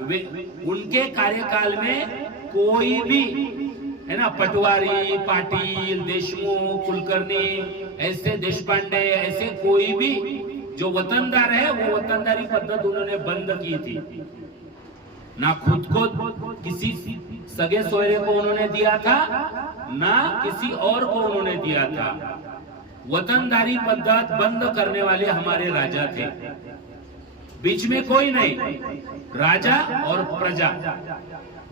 उनके कार्यकाल में कोई भी है ना, पटवारी, पाटिल, देशमुख, कुलकर्णी, ऐसे देशपांडे, ऐसे कोई भी जो वतनदार है वो वतनदारी पद्धत उन्होंने बंद की थी। ना खुद को किसी सगे सोहरे को उन्होंने दिया था, ना किसी और को उन्होंने दिया था। वतनदारी पद्धत बंद करने वाले हमारे राजा थे। बीच में कोई नहीं, राजा और प्रजा,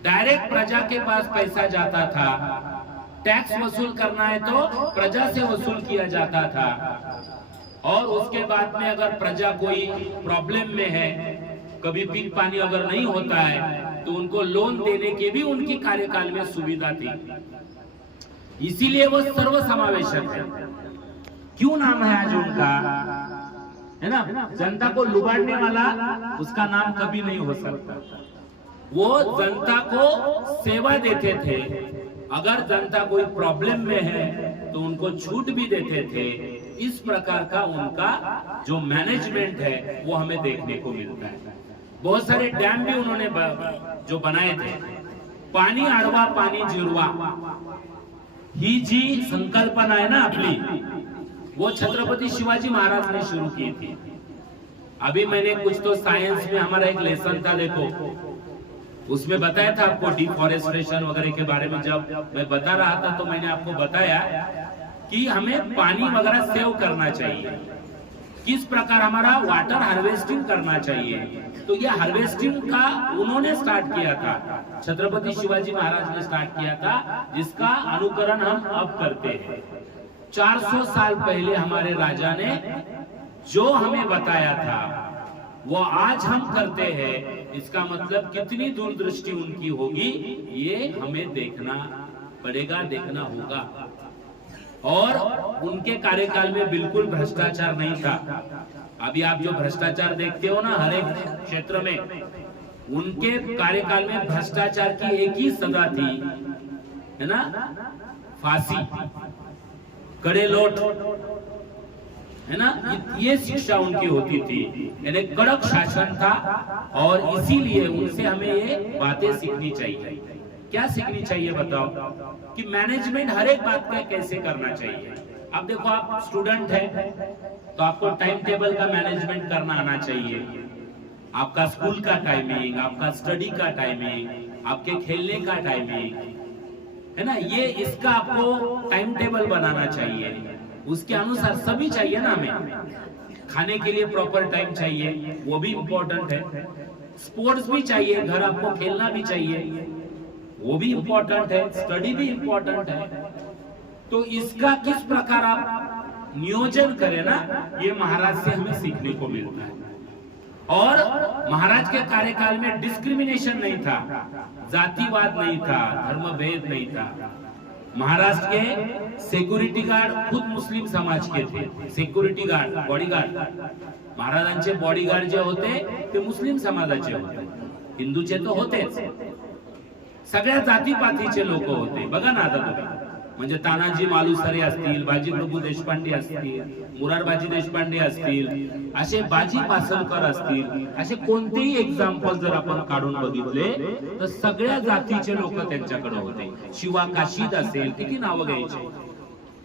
डायरेक्ट प्रजा के पास पैसा जाता था। टैक्स वसूल करना है तो प्रजा से वसूल किया जाता था। और उसके बाद में अगर प्रजा कोई प्रॉब्लम में है, कभी पीक पानी अगर नहीं होता है, तो उनको लोन देने की भी उनकी कार्यकाल में सुविधा थी। इसीलिए वो सर्व समावेशक है। क्यों नाम है आज उनका, है ना, जनता को लुबाड़ने वाला उसका नाम कभी नहीं हो सकता। वो जनता को सेवा देते थे। अगर जनता कोई प्रॉब्लम में है तो उनको छूट भी देते थे। इस प्रकार का उनका जो मैनेजमेंट है वो हमें देखने को मिलता है। बहुत सारे डैम भी उन्होंने जो बनाए थे। पाणी आडवा पाणी जिरवा ही जी संकल्पना है ना आपली, वो छत्रपति शिवाजी महाराज ने शुरू की थी। अभी मैंने कुछ तो साइंस में हमारा एक लेसन था, देखो उसमें बताया था आपको डिफॉरेस्टेशन वगैरह के बारे में। जब मैं बता रहा था तो मैंने आपको बताया कि हमें पानी वगैरह सेव करना चाहिए, किस प्रकार हमारा वाटर हार्वेस्टिंग करना चाहिए। तो ये हार्वेस्टिंग का उन्होंने स्टार्ट किया था, छत्रपति शिवाजी महाराज ने स्टार्ट किया था, जिसका अनुकरण हम अब करते हैं। 400 साल पहले हमारे राजा ने जो हमें बताया था वो आज हम करते हैं। इसका मतलब कितनी दूरदृष्टि उनकी होगी, ये हमें देखना पड़ेगा, देखना होगा। और उनके कार्यकाल में बिल्कुल भ्रष्टाचार नहीं था। अभी आप जो भ्रष्टाचार देखते हो ना हर एक क्षेत्र में, उनके कार्यकाल में भ्रष्टाचार की एक ही सजा थी, है ना, फांसी, कड़े लोट, है ना, ये शिक्षा उनकी होती थी। यानी कड़क शासन था। और इसीलिए उनसे हमें ये बातें सीखनी चाहिए। क्या सीखनी चाहिए बताओ, कि मैनेजमेंट हर एक बात का कैसे करना चाहिए। अब देखो आप स्टूडेंट है तो आपको टाइम टेबल का मैनेजमेंट करना आना चाहिए। आपका स्कूल का टाइमिंग, आपका स्टडी का टाइमिंग, आपके खेलने का टाइमिंग, है ना, ये इसका आपको टाइम टेबल बनाना चाहिए। उसके अनुसार सभी चाहिए ना, हमें खाने के लिए प्रॉपर टाइम चाहिए, वो भी इम्पोर्टेंट है। स्पोर्ट्स भी चाहिए, घर आपको खेलना भी चाहिए, वो भी इम्पोर्टेंट है। स्टडी भी इम्पोर्टेंट है। तो इसका किस प्रकार आप नियोजन करें ना, ये महाराज से हमें सीखने को मिलता है। और महाराज के कार्यकाल में डिस्क्रिमिनेशन नहीं था, जातिवाद नहीं था, धर्मभेद नहीं था। महाराष्ट्र के सिक्युरिटी गार्ड खुद मुस्लिम समाज के थे। सिक्युरिटी गार्ड, बॉडीगार्ड, महाराजांचे बॉडीगार्ड जे होते ते मुस्लिम समाजाचे होते, हिंदूचे तो होतेच, सगळ्या जातीपातीचे लोक होते। बघा ना आता तुम्ही, म्हणजे तानाजी मालुसरे असतील, बाजीप्रभू देशपांडे असतील, मुरारबाजी देशपांडे असतील, असे बाजी पासलकर असतील, असे कोणतेही एक्झाम्पल जर आपण काढून बघितले तर सगळ्या जातीचे लोक त्यांच्याकडे होते। शिवा काशीद असेल, किती नाव घ्यायचे,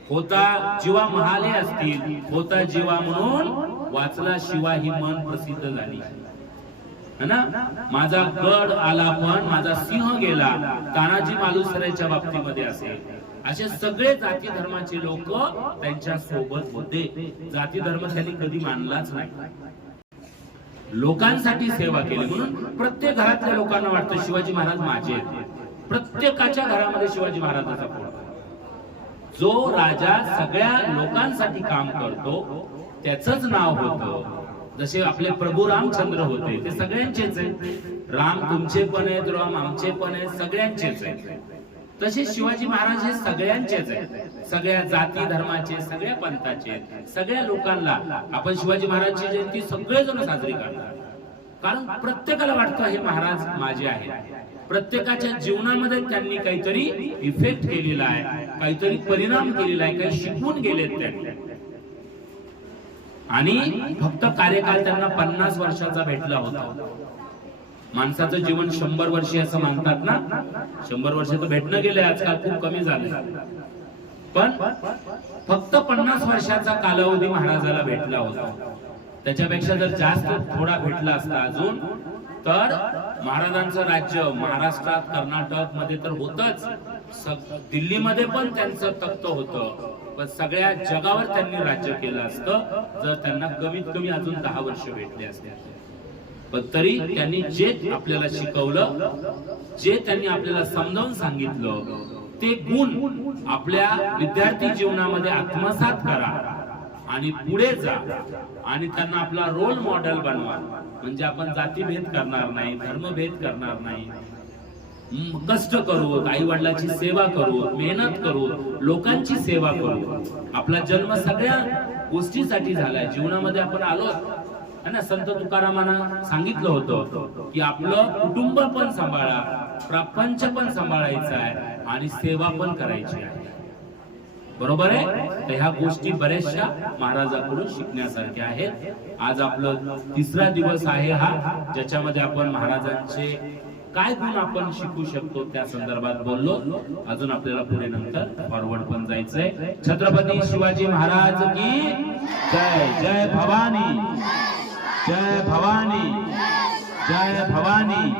होता जीवा महाले असतील, होता जीवा म्हणून वाचला शिवा ही मन प्रसिद्ध झाली, है ना। माझा गड आला पण माझा सिंह गेला, तानाजी मालुसरेच्या बाबतीमध्ये असेल। असे सगळे जाती धर्माचे लोक त्यांच्या सोबत होते। जाती धर्म त्यांनी कधी मानलाच नाही, लोकांसाठी सेवा केली। म्हणून प्रत्येक घरातल्या लोकांना वाटतं शिवाजी महाराज माझे आहेत। प्रत्येकाच्या घरामध्ये शिवाजी महाराजाचा फोटो। जो राजा सगळ्या लोकांसाठी काम करतो त्याचंच नाव होतं। जसे आपले प्रभू रामचंद्र होते, ते सगळ्यांचेच आहेत। राम तुमचे पण आहेत, राम आमचे पण आहेत, सगळ्यांचेच आहेत। तसे शिवाजी महाराज हे सगळ्यांचेच आहेत, सगळ्या जाती धर्माचे, सगळ्या पंथाचे, सगळ्या लोकांना आपण शिवाजी महाराजची जयंती सगळेजण साजरी करतात। कारण प्रत्येकाला वाटतं हे महाराज माझे आहेत। प्रत्येकाच्या जीवनामध्ये त्यांनी काहीतरी इफेक्ट केलेला आहे, काहीतरी परिणाम केलेला आहे, काही शिकवून गेलेत त्यांनी। आणि फक्त कार्यकाल त्यांना 50 वर्षाचा भेटला होता। माणसाचं जीवन 100 वर्षे असं मानतात ना, 100 वर्ष तर भेटणं गेले आजकाल, खूप कमी झाले. पण फक्त 50 वर्षाचा कालावधी महाराजाला भेटला होता. त्याच्यापेक्षा जर जास्त थोडा भेटला असता अजून, तर महाराजांचं राज्य महाराष्ट्रात, कर्नाटक मध्ये तर होतच, दिल्लीमध्ये पण त्यांचं तख्त होतं, पण सगळ्या जगावर त्यांनी राज्य केलं असतं जर त्यांना कमीत कमी अजून 10 वर्ष भेटले असते. पण तरी त्यांनी जे आपल्याला शिकवलं, जे त्यांनी आपल्याला समजावून सांगितलं, ते गुण आपल्या विद्यार्थी जीवनामध्ये आत्मसात करा आणि पुढे जा आणि त्यांना आपला रोल मॉडेल बनवा. म्हणजे आपण जातीभेद करणार नाही, धर्मभेद करणार नाही, कष्ट करू, आई वडिलांची सेवा करू, मेहनत करू, लोकांची सेवा करू. आपला जन्म सगळ्या गोष्टीसाठी झालाय. जीवनामध्ये आपण आलो ना, संत तुकारामांना सांगितलं होतं की आपलं कुटुंब पण सांभाळा, प्रपंच पण सांभाळायचा आहे आणि सेवा पण करायची आहे. बरोबर आहे. तर ह्या गोष्टी बऱ्याचशा महाराजांकडून शिकण्यासारख्या आहेत. आज आपलं 3रा दिवस आहे हा, ज्याच्यामध्ये आपण महाराजांचे काय गुण आपण शिकू शकतो त्या संदर्भात बोललो. अजून आपल्याला पुढे नंतर फॉरवर्ड पण जायचंय. छत्रपती शिवाजी महाराज की जय. जय भवानी, जय भवानी, जय भवानी.